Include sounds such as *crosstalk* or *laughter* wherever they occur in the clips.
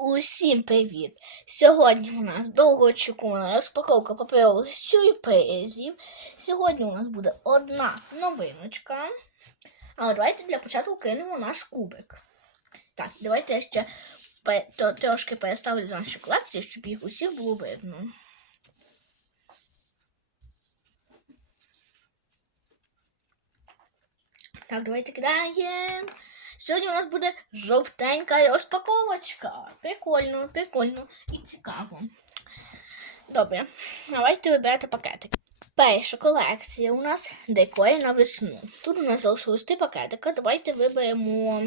Усім привіт! Сьогодні у нас довгоочікувана розпаковка паперових сюрпризів. Сьогодні у нас буде одна новиночка. Але давайте для початку кинемо наш кубик. Так, давайте я ще трошки переставлю наші колекції, щоб їх усіх було видно. Так, давайте кидаємо. Сьогодні у нас буде жовтенька розпаковочка. Прикольно, прикольно і цікаво. Добре, давайте вибирати пакетик. Перша колекція у нас декори на весну. Тут у нас залишилось три пакетика. Давайте виберемо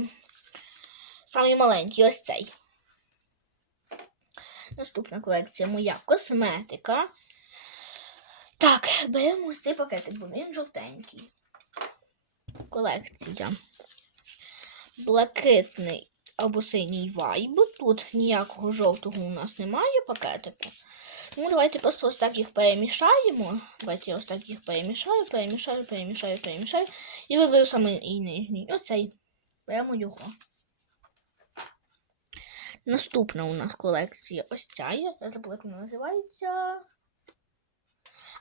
самий маленький, ось цей. Наступна колекція моя косметика. Так, беремо ось цей пакетик, бо він жовтенький. Колекція блакитний або синій вайб. Тут ніякого жовтого у нас немає пакетику. Тому давайте просто ось так їх перемішаємо. Давайте я ось так їх перемішаю, перемішаю, перемішаю, перемішаю. І виберу саме і нижній. Оцей. Прямо його. Наступна у нас колекція ось ця. Я забула, як вона називається.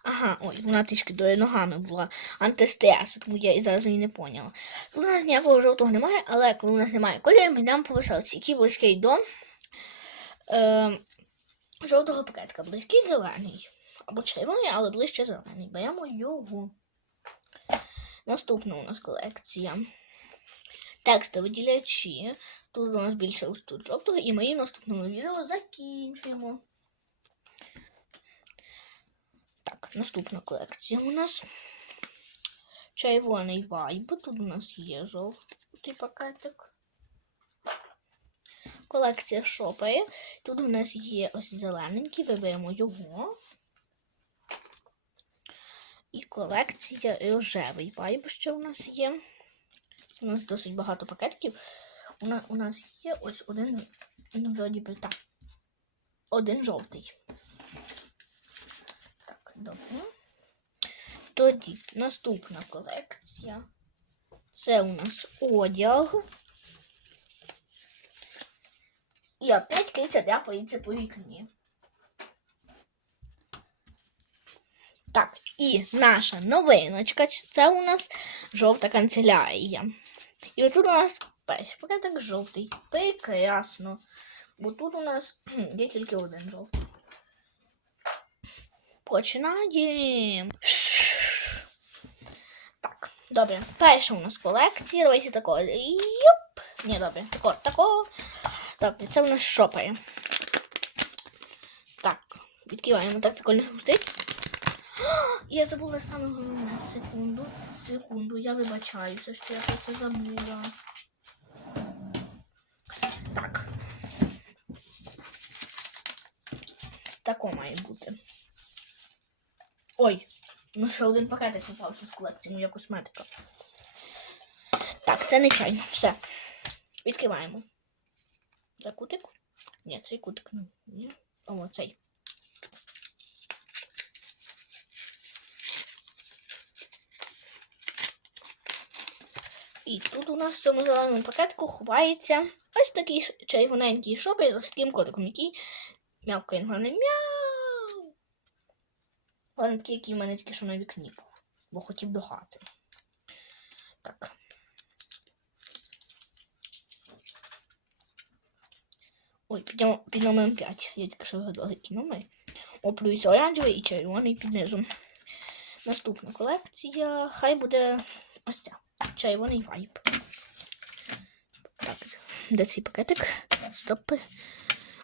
Ага, ой, вона трішки до ногами була антистрес, тому я і зараз її не поняла. Тут у нас ніякого жовтого немає, але коли у нас немає кольору, ми йдемо по веселці, який близький до е, жовтого пакетика. Близький зелений. Або червоний, але ближче зелений. Беремо його. Наступна у нас колекція. Текстові ділячі. Тут у нас більше ось жовтого, і ми її в наступному відео закінчуємо. Так, наступна колекція у нас червоний вайб. Тут у нас є жовтий пакетик. Колекція шопери. Тут у нас є ось зелененький, виберемо його. І колекція рожевий вайб ще у нас є. У нас досить багато пакетиків. У нас, у нас є ось один, ну, вроді так. Один жовтий. Добре. Тоді наступна колекція. Це у нас одяг. І опять киця дряпається по вікні. Так, і наша новиночка. Це у нас жовта канцелярія. І отут у нас перший порядок жовтий. Прекрасно. Бо тут у нас є тільки один жовтий. Починаємо. Так, добре. Перша у нас колекція. Давайте такого. Юп. Ні, добре. Такого, такого. Добре, це у нас шопери. Так, відкриваємо так прикольно хрустить. *gasps* Я забула саме головне. Секунду. Секунду. Я вибачаюся, що я про це забула. Так. Тако має бути. Ой, ну ще один пакетик попався з колекції, моя косметика. Так, це не чай. Все. Відкриваємо. Це кутик? Ні, цей кутик. ну, Ні. О, цей. І тут у нас в цьому зеленому пакетику ховається ось такий червоненький шопер з таким котиком, який м'явкає головне мяу. Головне такий, який в мене тільки що на вікні бо хотів до хати. Так. Ой, під, під номером 5. Я тільки що згадала, які номери. О, плюс оранжевий і червоний під низом. Наступна колекція. Хай буде ось ця. Червоний вайп. Так, де цей пакетик? Стоп.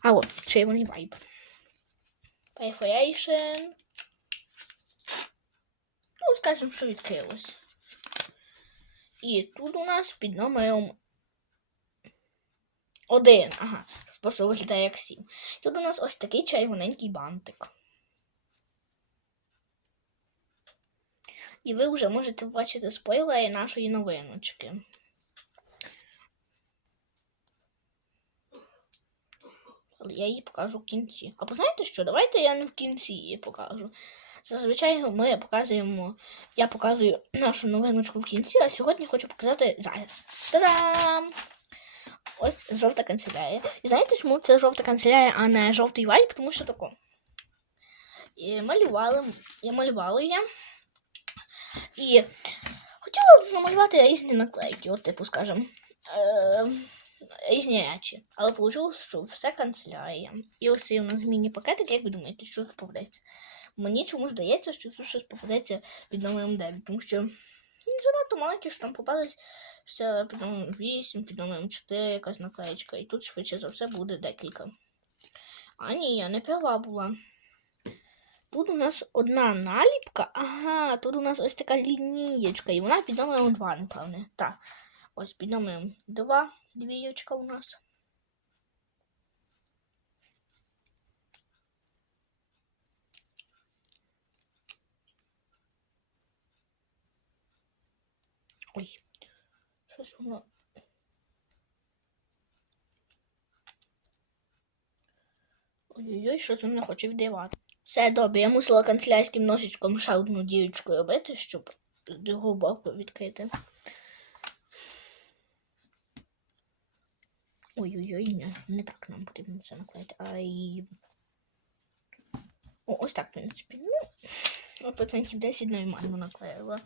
А от, червоний вайп. Perforation. Скажемо, що відкрилось. І тут у нас під номером один. Ага, просто виглядає як сім. Тут у нас ось такий червоненький бантик. І ви вже можете побачити спойлери нашої новиночки. Але я її покажу в кінці. Або знаєте що? Давайте я не в кінці її покажу. Зазвичай ми показуємо, я показую нашу новиночку в кінці, а сьогодні хочу показати зараз. Та-дам! Ось жовта канцелярія. І знаєте, чому це жовта канцелярія, а не жовтий вайп? Тому що тако. І малювали, я малювала я. І хотіла б намалювати різні наклейки, от типу, скажем, е, різні речі. Але вийшло, що все канцелярія. І ось цей у нас міні-пакетик, як ви думаєте, що тут попадеться? Мені чому здається, що тут щось попадеться під номером 9, тому що він занадто маленький, що там попадеться під номером 8, під номером 4 якась наклеєчка. І тут швидше за все буде декілька. А ні, я не права була. Тут у нас одна наліпка. Ага, тут у нас ось така лінієчка. І вона під номером 2, напевне. Так. Ось під номером 2 двієчка у нас. Ой, щось воно. Ой-ой-ой, щось воно хоче віддавати. Все добре, я мусила канцелярським ножичком ще одну дірочку робити, щоб другу боку відкрити. Ой-ой-ой, не, не так нам потрібно це наклеїти. Ай. О, ось так, в принципі. Ну, процентів 10 нормально наклеїла.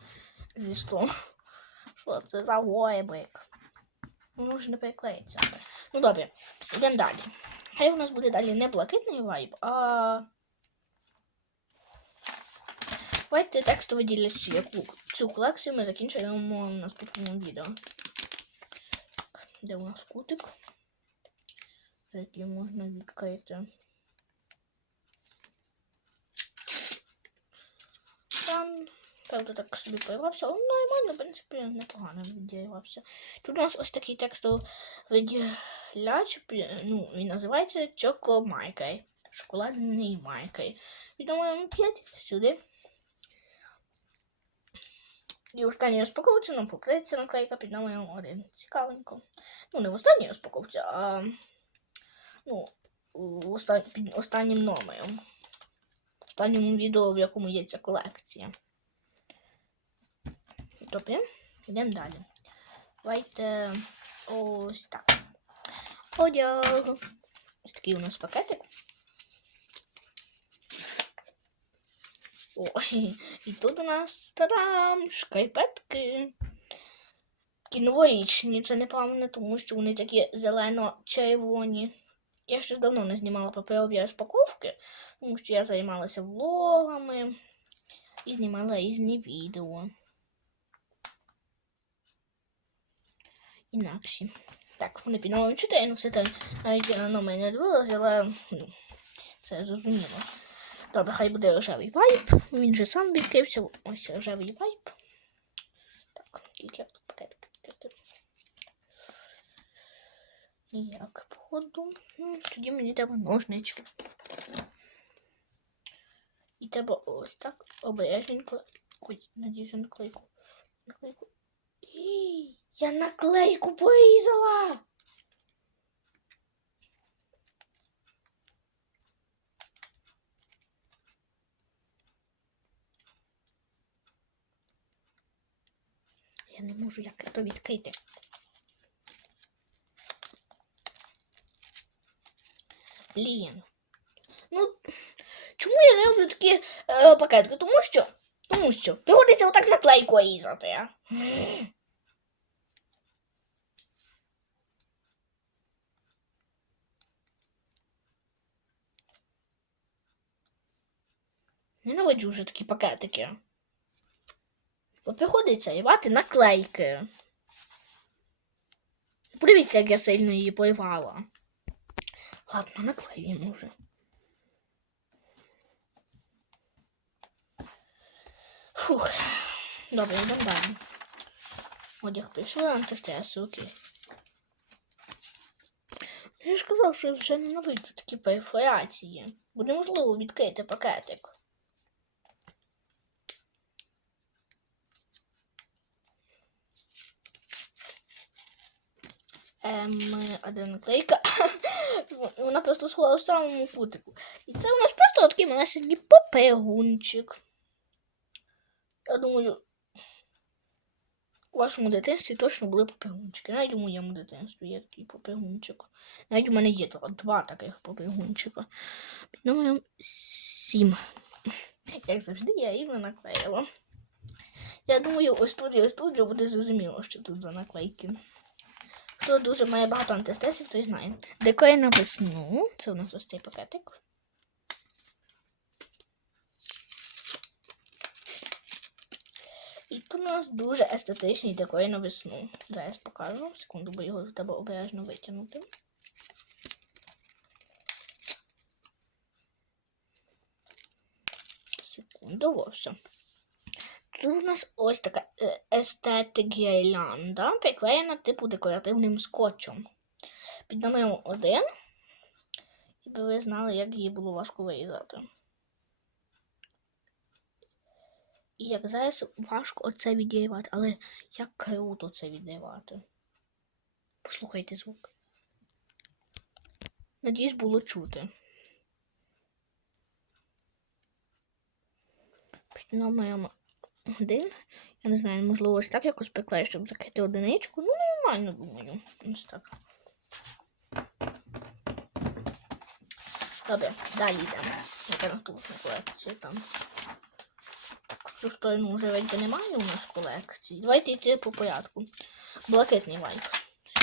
Зі 100. Що це за войбик? Воно ж не переклеїться. Ну добре, йдемо далі. Хай у нас буде далі не блакитний вайб, а. Давайте текстово ділячи, яку цю колекцію ми закінчуємо в наступному відео. Так, Де у нас кутик? Який можна відкрити. Там, правда, так собі появився, але нормально, в принципі, непогано відділявся. Тут у нас ось такий текстовий виділяч, ну, він називається Чокомайкай. Шоколадний майкай. Відомо 5 сюди. І в останній розпаковці нам попадеться наклейка під номером 1. Цікавенько. Ну, не в останній розпаковці, а ну, під останнім номером. В останньому відео, в якому є ця колекція. Добре, йдемо далі. Давайте ось так. Одяг. Ось такий у нас пакетик. Ой, і тут у нас тарам, шкарпетки. Такі новорічні, це неправильно, тому що вони такі зелено-червоні. Я ще давно не знімала паперові розпаковки, тому що я займалася влогами і знімала різні відео. Інакші. Так, вони під номером 4, ну все там навіть на номер не дивилася, але ну, це зрозуміло. Добре, хай буде рожевий вайп. Він же сам відкрився. Ось рожевий вайп. Так, тільки тут пакет відкрити. Ніяк походу. Ну, тоді мені треба ножнички. І треба ось так обережненько. Ой, надіюсь, наклейку. Наклейку. І, я наклейку порізала! Я не можу як то відкрити. Блін. Ну, чому я не роблю такі е, пакетки? Тому що, тому що приходиться отак наклейку різати. а? Ненавиджу вже такі пакетики. От приходиться рівати наклейки. Подивіться, як я сильно її порвала. Ладно, наклеїмо вже. Фух. Добре, йдемо далі. Одяг прийшов антистрес, окей. Я ж казав, що я вже ненавиджу такі перфорації. Бо неможливо відкрити пакетик. Ем, а де наклейка? *coughs* Вона просто сховала в самому кутику. І це у нас просто такий малесенький попегунчик. Я думаю. у вашому дитинстві точно були попігунчики. Навіть у моєму дитинстві є такий попігунчик. Навіть у мене є два, таких попігунчика. Під номером. *coughs* Як завжди, я їх наклеїла. Я думаю, ось тут і ось тут вже буде зрозуміло, що тут за наклейки. Хто дуже має багато антистесів, той знає. Декоє на весну. Це у нас ось цей пакетик. І тут у нас дуже естетичний декоє на весну. Зараз покажу. Секунду, бо його треба обережно витягнути. Секунду, вовсе. Тут у нас ось така е, естетик гірлянда, приклеєна типу декоративним скотчем. Під номером один. І би ви знали, як її було важко вирізати. І як зараз важко оце відірвати, але як круто це відривати. Послухайте звук. Надіюсь, було чути. Під номером один. Я не знаю, можливо, ось так якось приклею, щоб закрити одиничку. Ну, нормально, думаю. Ось так. Добре, далі йдемо. Яка наступна колекція там. Цю сторону вже вроді немає у нас колекції. Давайте йти по порядку. Блакитний лайк.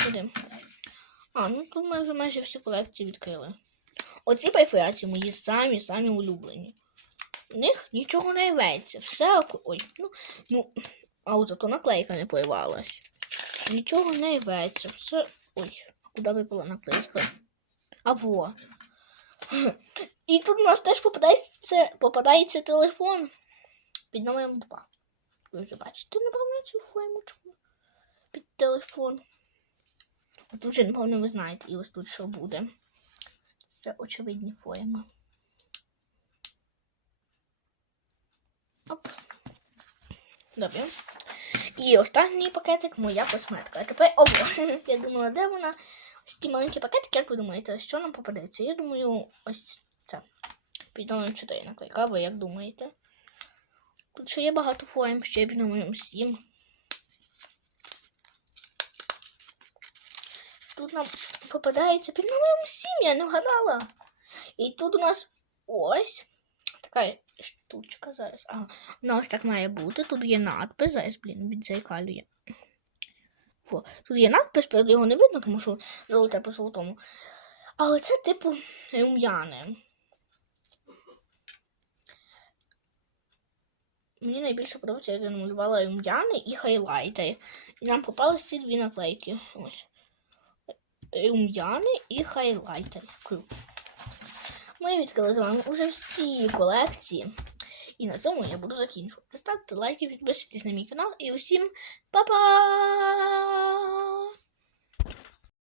Сюди. А, ну тут ми вже майже всі колекції відкрили. Оці перфорації мої самі-самі улюблені. Них нічого не рветься. Все Ой, ну, ну, а от зато наклейка не порвалась. Нічого не рветься. Все. Ой, куди випала наклейка? А во. І тут у нас теж попадається, попадається телефон під номером 2. Ви вже бачите, напевно, цю формочку під телефон. А тут же, напевно, ви знаєте, і ось тут що буде. Це очевидні форми. Оп. Добре. І останній пакетик моя косметика. А тепер ого. *laughs* Я думала, де вона? Ось ті маленькі пакетики, як ви думаєте, що нам попадеться? Я думаю, ось це. Під номером 4 наклейка. Ви як думаєте? Тут ще є багато форм, ще під номером 7. Тут нам попадається під номером 7, я не вгадала. І тут у нас ось така штучка зараз. Ага. Вона ось так має бути. Тут є надпис. Зараз, блін, відзеркалює. Во. Тут є надпис, правда його не видно, тому що золоте по золотому. Але це типу рум'яне. Мені найбільше подобається, як я намалювала рум'яни і хайлайтер. І нам попались ці дві наклейки. Ось. Рум'яни і хайлайтер. Круто. Ми відкрили з вами уже всі колекції. І на цьому я буду закінчувати. Ставте лайки, підписуйтесь на мій канал і усім па-па!